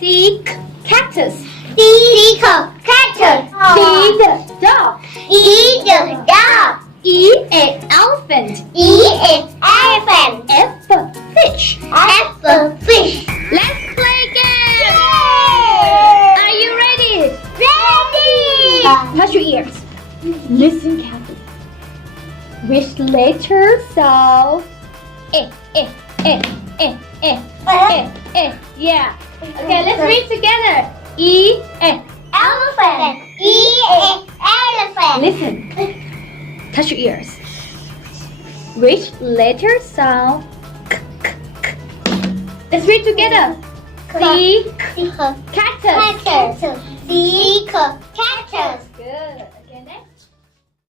C. Cactus. D. Cactus. D. The dog. E. The dog. E. A elephant. E. Elephant. F. Fish. F. Fish. Let's play again. Are you ready? Ready. Touch your ears. Listen carefully. Which letter sound? Yeah. Okay, let's read together. E. Elephant. E. Elephant. Listen. Touch your ears. Which letter sound? Let's read together. C. Cactus. Cactus.